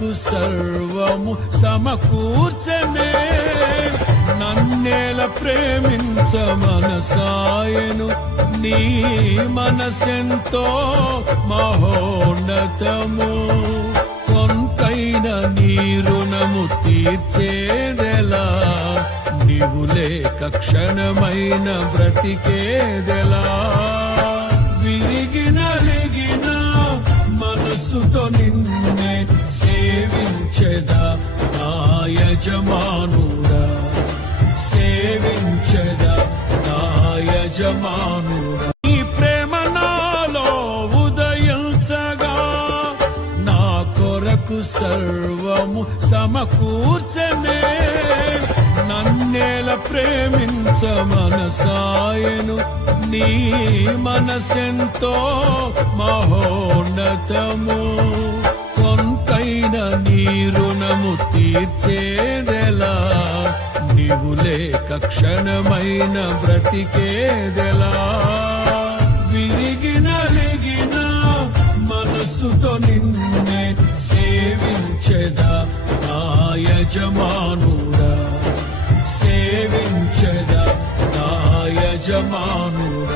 కొరకు సర్వము సమకూర్చనే, నన్నేల ప్రేమించ మనసాయను, నీ మనసెంతో మహోన్నతము. కొంతైన నీ రుణము తీర్చేదెలా, నీవు లేక క్షణమైన బ్రతికేదెలా. విరిగిన మనసుతో నిన్నే సేవించెదా నా యజమానుడా, సేవించెదా నా యజమానుడా. నీ ప్రేమ నాలో ఉదయించగా, నా కొరకు సర్వము సమకూర్చనే, నన్నేల ప్రేమించ మనసాయను, నీ మనసెంతో మహోన్నతము. కొంతైన నీ రుణము తీర్చేదెలా, నీవు లేక క్షణమైన బ్రతికేదెలా. విరిగిన మనసుతో నిన్నే సేవించెదా నా యజమానుడా, సేవించెదా నా యజమానుడా.